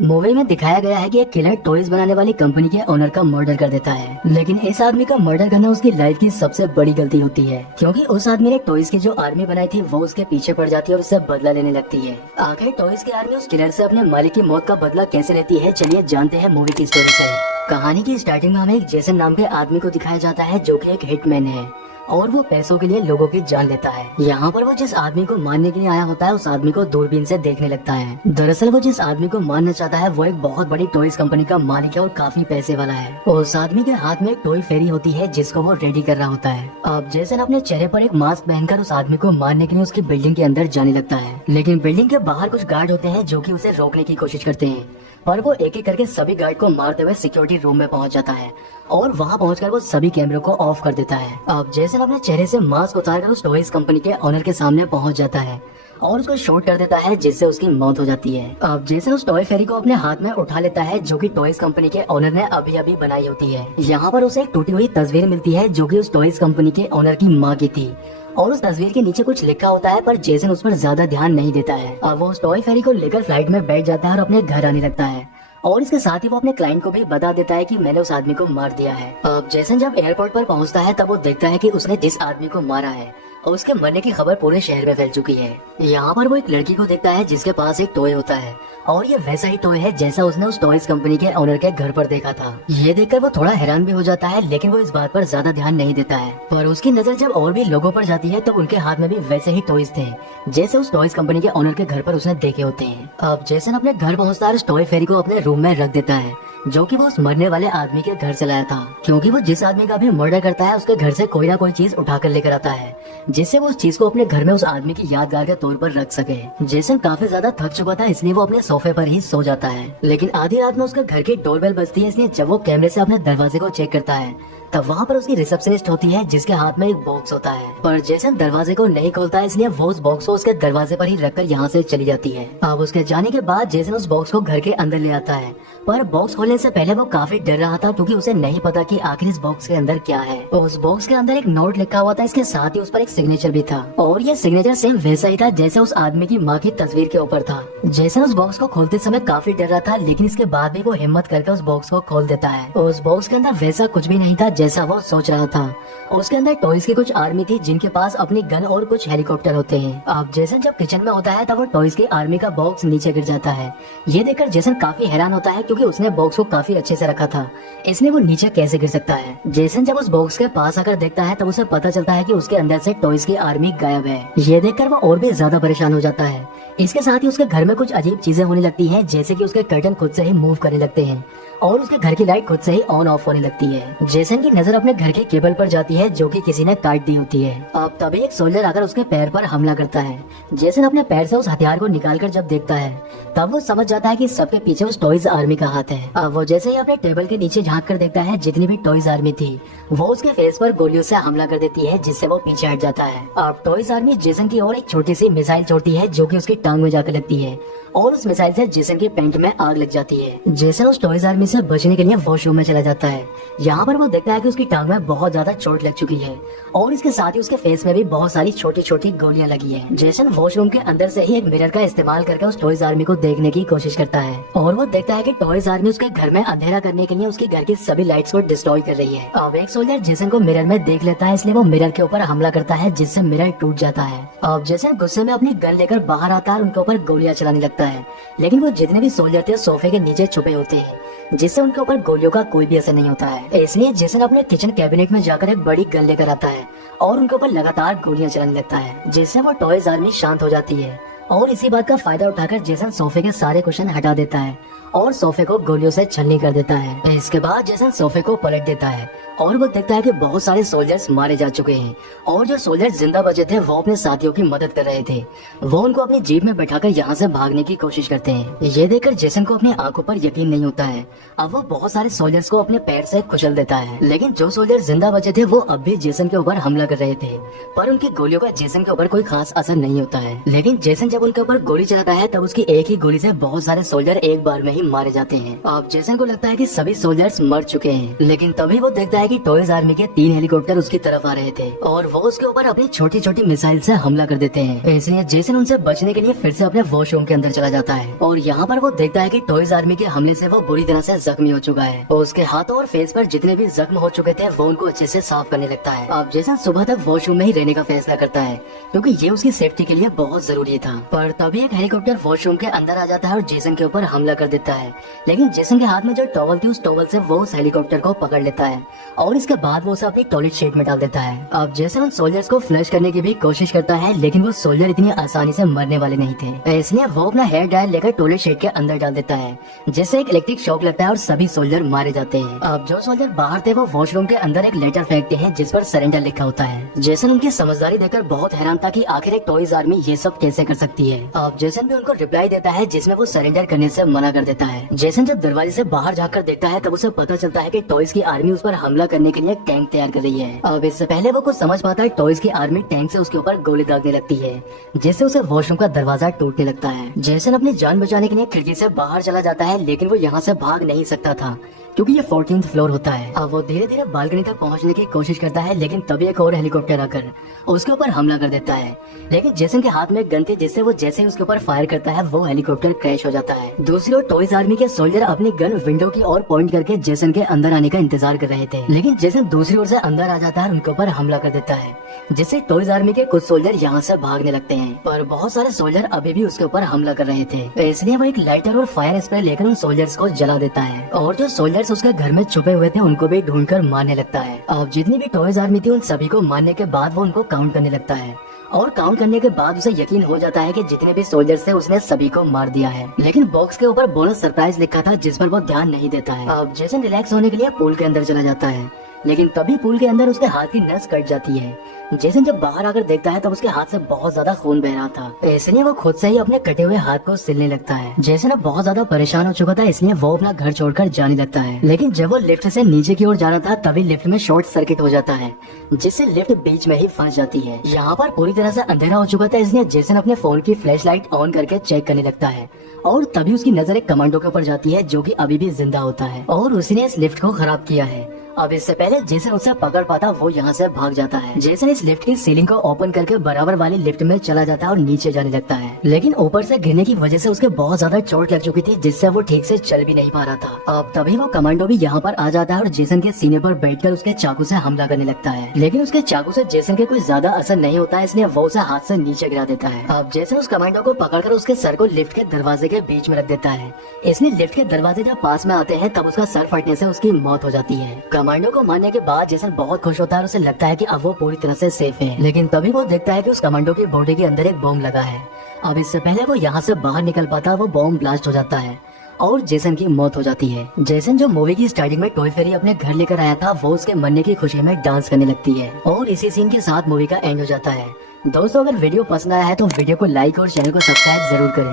Movie में दिखाया गया है कि एक किलर टॉयज बनाने वाली कंपनी के ओनर का मर्डर कर देता है, लेकिन इस आदमी का मर्डर करना उसकी लाइफ की सबसे बड़ी गलती होती है, क्योंकि उस आदमी ने टॉयज की जो आर्मी बनाई थी वो उसके पीछे पड़ जाती है और उससे बदला लेने लगती है। आखिर टॉयज की आर्मी उस किलर से अपने मालिक की मौत का बदला कैसे लेती है, चलिए जानते हैं मूवी की स्टोरी से। कहानी की स्टार्टिंग में हमें एक जेसन नाम के आदमी को दिखाया जाता है जो कि एक हिटमैन है और वो पैसों के लिए लोगों की जान लेता है। यहाँ पर वो जिस आदमी को मारने के लिए आया होता है उस आदमी को दूरबीन से देखने लगता है। दरअसल वो जिस आदमी को मारना चाहता है वो एक बहुत बड़ी टॉयज कंपनी का मालिक है और काफी पैसे वाला है। उस आदमी के हाथ में एक टॉय फेरी होती है जिसको वो रेडी कर रहा होता है। अब जेसन अपने चेहरे पर एक मास्क पहनकर उस आदमी को मारने के लिए उसकी बिल्डिंग के अंदर जाने लगता है, लेकिन बिल्डिंग के बाहर कुछ गार्ड होते हैं जो कि उसे रोकने की कोशिश करते हैं, पर वो एक एक करके सभी गार्ड को मारते हुए सिक्योरिटी रूम में पहुंच जाता है और वहां पहुंचकर वो सभी कैमरों को ऑफ कर देता है। अब जेसन अपने चेहरे से मास्क उतारकर उस टॉयज कंपनी के ओनर के सामने पहुंच जाता है और उसको शॉट कर देता है जिससे उसकी मौत हो जाती है। अब जेसन उस टॉय फेरी को अपने हाथ में उठा लेता है जो कि टॉयज कंपनी के ओनर ने अभी अभी बनाई होती है। यहाँ पर उसे एक टूटी हुई तस्वीर मिलती है जो कि उस टॉयज कंपनी के ओनर की माँ की थी और उस तस्वीर के नीचे कुछ लिखा होता है, पर जेसन उस पर ज्यादा ध्यान नहीं देता है। अब वो उस टॉय फेरी को लेकर फ्लाइट में बैठ जाता है और अपने घर आने लगता है और इसके साथ ही वो अपने क्लाइंट को भी बता देता है कि मैंने उस आदमी को मार दिया है। अब जेसन जब एयरपोर्ट पर पहुंचता है तब वो देखता है कि उसने जिस आदमी को मारा है और उसके मरने की खबर पूरे शहर में फैल चुकी है। यहाँ पर वो एक लड़की को देखता है जिसके पास एक टॉय होता है और ये वैसा ही टॉय है जैसा उसने उस टॉयज कंपनी के ओनर के घर पर देखा था। ये देखकर वो थोड़ा हैरान भी हो जाता है, लेकिन वो इस बात पर ज्यादा ध्यान नहीं देता है। पर उसकी नजर जब और भी लोगों पर जाती है तो उनके हाथ में भी वैसे ही टॉयज थे जैसे उस टॉयज कंपनी के ओनर के घर पर उसने देखे होते हैं। अब जेसन अपने घर पहुँचता है और उस टॉय फेरी को अपने रूम में रख देता है जो कि वो उस मरने वाले आदमी के घर से लाया था, क्योंकि वो जिस आदमी का भी मर्डर करता है उसके घर से कोई ना कोई चीज उठा कर लेकर आता है जिससे वो उस चीज को अपने घर में उस आदमी की यादगार के तौर पर रख सके। जेसन काफी ज्यादा थक चुका था इसलिए वो अपने सोफे पर ही सो जाता है, लेकिन आधी रात में उसके घर की डोरबेल बजती है, इसलिए जब वो कैमरे से अपने दरवाजे को चेक करता है तब वहाँ पर उसकी रिसेप्शनिस्ट होती है जिसके हाथ में एक बॉक्स होता है, पर जेसन दरवाजे को नहीं खोलता है इसलिए वो उस बॉक्स को उसके दरवाजे पर ही रखकर यहाँ से चली जाती है। अब उसके जाने के बाद जेसन उस बॉक्स को घर के अंदर ले आता है, पर बॉक्स खोलने से पहले वो काफी डर रहा था क्योंकि उसे नहीं पता कि आखिर इस बॉक्स के अंदर क्या है। उस बॉक्स के अंदर एक नोट लिखा हुआ था, इसके साथ ही उस पर एक सिग्नेचर भी था और ये सिग्नेचर सेम वैसा ही था जैसे उस आदमी की माँ की तस्वीर के ऊपर था। जेसन उस बॉक्स को खोलते समय काफी डर रहा था, लेकिन इसके बाद भी वो हिम्मत करके उस बॉक्स को खोल देता है। उस बॉक्स के अंदर वैसा कुछ भी नहीं था जैसा वो सोच रहा था। उसके अंदर टॉयज की कुछ आर्मी थी जिनके पास अपनी गन और कुछ हेलीकॉप्टर होते हैं। अब जेसन जब किचन में होता है तब वो टॉयज की आर्मी का बॉक्स नीचे गिर जाता है। ये देखकर जेसन काफी हैरान होता है क्योंकि उसने बॉक्स को काफी अच्छे से रखा था, इसलिए वो नीचे कैसे गिर सकता है। जेसन जब उस बॉक्स के पास आकर देखता है तब उसे पता चलता है कि उसके अंदर से टॉयज की आर्मी गायब है। ये देखकर वो और भी ज्यादा परेशान हो जाता है। इसके साथ ही उसके घर में कुछ अजीब चीजें होने लगती हैं, जैसे कि उसके कर्टन खुद से ही मूव करने लगते हैं और उसके घर की लाइट खुद से ही ऑन ऑफ होने लगती है। जेसन की नजर अपने घर के केबल पर जाती है जो कि किसी ने काट दी होती है। अब तभी एक सोल्जर आकर उसके पैर पर हमला करता है। जेसन अपने पैर से उस हथियार को निकालकर जब देखता है तब वो समझ जाता है कि सबके पीछे उस टॉयज आर्मी का हाथ है। अब वो जैसे ही अपने टेबल के नीचे झांक कर देखता है जितनी भी टॉयज आर्मी थी वो उसके फेस पर गोलियों से हमला कर देती है जिससे वो पीछे हट जाता है। अब टॉयज आर्मी जेसन की ओर एक छोटी सी मिसाइल छोड़ती है जो कि उसकी टांग में जाकर लगती है और उस मिसाइल से जेसन की पैंट में आग लग जाती है। जेसन उस टॉयज आर्मी से बचने के लिए वॉशरूम में चला जाता है। यहाँ पर वो देखता है कि उसकी टांग में बहुत ज्यादा चोट लग चुकी है और इसके साथ ही उसके फेस में भी बहुत सारी छोटी छोटी गोलियां लगी है। जेसन वॉशरूम के अंदर से ही एक मिरर का इस्तेमाल करके उस टॉयज आर्मी को देखने की कोशिश करता है और वो देखता है कि टॉयज आर्मी उसके घर में अंधेरा करने के लिए उसके घर की सभी लाइट्स को डिस्ट्रॉय कर रही है। अब एक सोल्जर जेसन को मिरर में देख लेता है, इसलिए वो मिरर के ऊपर हमला करता है जिससे मिरर टूट जाता है। अब जेसन गुस्से में अपनी गन लेकर बाहर आता है और उनके ऊपर गोलियां चलाने लगता है, लेकिन वो जितने भी सोल्जर थे सोफे के नीचे छुपे होते हैं जिससे उनके ऊपर गोलियों का कोई भी असर नहीं होता है। इसलिए जेसन अपने किचन कैबिनेट में जाकर एक बड़ी गन लेकर आता है और उनके ऊपर लगातार गोलियां चलाने लगता है जिससे वो टॉयज आर्मी शांत हो जाती है और इसी बात का फायदा उठाकर जेसन सोफे के सारे कुशन हटा देता है और सोफे को गोलियों से छलनी कर देता है। इसके बाद जेसन सोफे को पलट देता है और वो देखता है कि बहुत सारे सोल्जर्स मारे जा चुके हैं और जो सोल्जर्स जिंदा बचे थे वो अपने साथियों की मदद कर रहे थे। वो उनको अपनी जीप में बैठाकर यहाँ से भागने की कोशिश करते हैं। ये देखकर जेसन को अपनी आंखों पर यकीन नहीं होता है। अब वो बहुत सारे सोल्जर्स को अपने पैर से कुचल देता है, लेकिन जो सोल्जर्स जिंदा बचे थे वो अब भी जेसन के ऊपर हमला कर रहे थे, पर उनकी गोलियों का जेसन के ऊपर कोई खास असर नहीं होता है। लेकिन जेसन जब उनके ऊपर गोली चलाता है तब उसकी एक ही गोली से बहुत सारे सोल्जर एक बार में ही मारे जाते हैं। अब जेसन को लगता है कि सभी सोल्जर्स मर चुके हैं, लेकिन तभी वो देखता है कि टॉयज आर्मी के 3 हेलीकॉप्टर उसकी तरफ आ रहे थे और वो उसके ऊपर अपनी छोटी छोटी मिसाइल से हमला कर देते हैं। इसलिए जेसन उनसे बचने के लिए फिर से अपने वॉशरूम के अंदर चला जाता है और यहाँ पर वो देखता है कि टॉयज आर्मी के हमले से वो बुरी तरह से जख्मी हो चुका है और उसके हाथों और फेस पर जितने भी जख्म हो चुके थे वो उनको अच्छे से साफ करने लगता है। अब जेसन सुबह तक वॉशरूम में ही रहने का फैसला करता है क्योंकि ये उसकी सेफ्टी के लिए बहुत जरूरी था। पर तभी एक हेलीकॉप्टर वॉशरूम के अंदर आ जाता है और जेसन के ऊपर हमला कर देता है, लेकिन जेसन के हाथ में जो टॉवल थी उस टॉवल से वो उस हेलीकॉप्टर को पकड़ लेता है और इसके बाद वो उसे अपनी टॉयलेट शीट में डाल देता है। अब जेसन उन सोल्जर्स को फ्लश करने की भी कोशिश करता है, लेकिन वो सोल्जर इतनी आसानी से मरने वाले नहीं थे, इसलिए वो अपना हेयर ड्रायर लेकर टॉयलेट शीट के अंदर डाल देता है, जिससे एक इलेक्ट्रिक शॉक लगता है और सभी सोल्जर मारे जाते हैं। अब जो सोल्जर बाहर थे वो वॉशरूम के अंदर एक लेटर फेंकते हैं जिस पर सरेंडर लिखा होता है। जेसन उनकी समझदारी देखकर बहुत हैरान था कि आखिर एक टॉयज आर्मी ये सब कैसे कर सकती है। अब जेसन भी उनको रिप्लाई देता है जिसमें वो सरेंडर करने से मना कर देता है। जेसन जब दरवाजे से बाहर जाकर देखता है तब उसे पता चलता है कि टॉयज की आर्मी उस पर हमला करने के लिए एक टैंक तैयार कर रही है। अब इससे पहले वो कुछ समझ पाता है टॉयज की आर्मी टैंक से उसके ऊपर गोली दागने लगती है, जिससे उसे वॉशरूम का दरवाजा टूटने लगता है। जेसन अपनी जान बचाने के लिए खिड़की से बाहर चला जाता है, लेकिन वो यहाँ से भाग नहीं सकता था क्योंकि ये 14th फ्लोर होता है। अब वो धीरे धीरे बालकनी तक पहुंचने की कोशिश करता है, लेकिन तभी एक और हेलीकॉप्टर आकर उसके ऊपर हमला कर देता है, लेकिन जेसन के हाथ में गन थी जिससे वो जैसे ही उसके ऊपर फायर करता है वो हेलीकॉप्टर क्रैश हो जाता है। दूसरी ओर टॉयज आर्मी के सोल्जर अपनी गन विंडो की ओर पॉइंट करके जेसन के अंदर आने का इंतजार कर रहे थे, लेकिन जेसन दूसरी ओर से अंदर आ जाता है और उनके ऊपर हमला कर देता है, जिससे टॉयज आर्मी के कुछ सोल्जर यहाँ से भागने लगते हैं। पर बहुत सारे सोल्जर अभी भी उसके ऊपर हमला कर रहे थे, इसलिए वो एक लाइटर और फायर स्प्रे लेकर उन सोल्जर्स को जला देता है और जो सोल्जर्स उसके घर में छुपे हुए थे उनको भी ढूंढकर मारने लगता है। अब जितनी भी टॉयज आर्मी थी उन सभी को मारने के बाद वो उनको काउंट करने लगता है और काउंट करने के बाद उसे यकीन हो जाता है कि जितने भी सोल्जर्स थे उसने सभी को मार दिया है, लेकिन बॉक्स के ऊपर बोनस सरप्राइज लिखा था जिस पर वो ध्यान नहीं देता है। अब जेसन रिलैक्स होने के लिए पूल के अंदर चला जाता है, लेकिन तभी पूल के अंदर उसके हाथ की नस कट जाती है। जेसन जब बाहर आकर देखता है तब उसके हाथ से बहुत ज्यादा खून बह रहा था, इसलिए वो खुद से ही अपने कटे हुए हाथ को सिलने लगता है। जेसन अब बहुत ज्यादा परेशान हो चुका था, इसलिए वो अपना घर छोड़कर जाने लगता है, लेकिन जब वो लिफ्ट से नीचे की ओर जा रहा था तभी लिफ्ट में शॉर्ट सर्किट हो जाता है, जिससे लिफ्ट बीच में ही फंस जाती है। यहाँ पर पूरी तरह से अंधेरा हो चुका था, इसलिए जेसन अपने फोन की फ्लैश लाइट ऑन करके चेक करने लगता है और तभी उसकी नजर एक कमांडो के ऊपर जाती है जो कि अभी भी जिंदा होता है और उसने इस लिफ्ट को खराब किया है। अब इससे पहले जेसन उसे पकड़ पाता वो यहाँ से भाग जाता है। जेसन इस लिफ्ट की सीलिंग को ओपन करके बराबर वाली लिफ्ट में चला जाता है और नीचे जाने लगता है, लेकिन ऊपर से गिरने की वजह से उसके बहुत ज्यादा चोट लग चुकी थी जिससे वो ठीक से चल भी नहीं पा रहा था। अब तभी वो कमांडो भी यहाँ पर आ जाता है और जेसन के सीने पर बैठकर उसके चाकू से हमला करने लगता है, लेकिन उसके चाकू से जेसन के कोई ज्यादा असर नहीं होता है, इसलिए वो उसे हाथ से नीचे गिरा देता है। अब जेसन उस कमांडो को पकड़कर उसके सर को लिफ्ट के दरवाजे के बीच में रख देता है। इसलिए लिफ्ट के दरवाजे जब पास में आते हैं तब उसका सर फटने से उसकी मौत हो जाती है। कमांडो को मारने के बाद जेसन बहुत खुश होता है और उसे लगता है कि अब वो पूरी तरह से सेफ है, लेकिन तभी वो देखता है कि उस कमांडो की बॉडी के अंदर एक बॉम्ब लगा है। अब इससे पहले वो यहाँ से बाहर निकल पाता वो बॉम्ब ब्लास्ट हो जाता है और जेसन की मौत हो जाती है। जेसन जो मूवी की स्टार्टिंग में टॉय फेरी अपने घर लेकर आया था वो उसके मरने की खुशी में डांस करने लगती है और इसी सीन के साथ मूवी का एंड हो जाता है। दोस्तों अगर वीडियो पसंद आया है तो वीडियो को लाइक और चैनल को सब्सक्राइब जरूर करें।